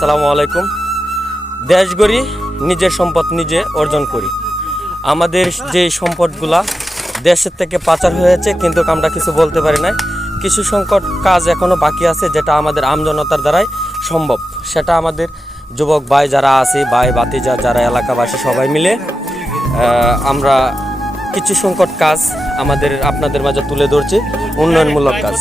আসসালামু আলাইকুম। দেশ গড়ি, নিজের সম্পদ নিজে অর্জন করি। আমাদের যে সম্পদগুলা দেশের থেকে পাচার হয়েছে, কিন্তু আমরা কিছু বলতে পারি না। কিছু সংকট কাজ এখনও বাকি আছে, যেটা আমাদের আমজনতার দ্বারাই সম্ভব। সেটা আমাদের যুবক ভাই যারা আছে, ভাই ভাতিজা যারা এলাকাবাসী সবাই মিলে আমরা কিছু সংকট কাজ আপনাদের মাঝে তুলে ধরছি, উন্নয়নমূলক কাজ।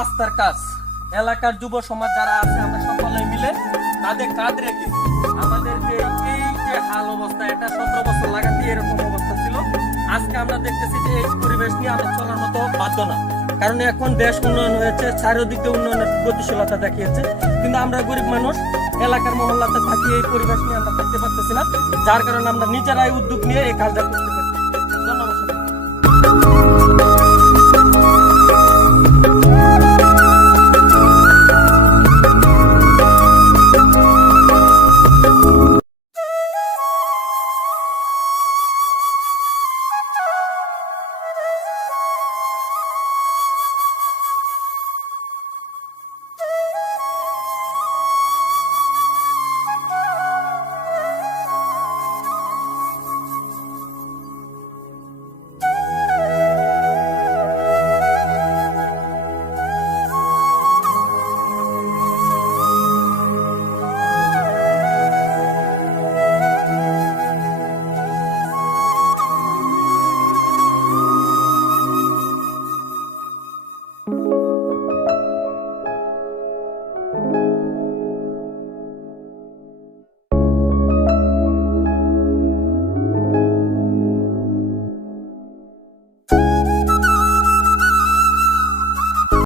রাস্তার কাজ, এলাকার যুব সমাজ যারা আছে, আমরা সকলে মিলে তাদের কাঁধ রেখে আমাদের এই যে হাল অবস্থা, এটা 17 বছর লাগাতে এরকম অবস্থা ছিল। আজকে আমরা দেখতেছি যে এই পরিবেশ নিয়ে আমরা চলার মতো বাধ্য না, কারণ এখন দেশ উন্নয়ন হয়েছে, চারিদিকে উন্নয়নের গতিশীলতা দেখিয়েছে, কিন্তু আমরা গরিব মানুষ এলাকার মহল্লাতে থাকি, এই পরিবেশ নিয়ে আমরা থাকতে পারতেছি না, যার কারণে আমরা নিজেরাই উদ্যোগ নিয়ে এই কাজটা করতে পারছি। ধন্যবাদ।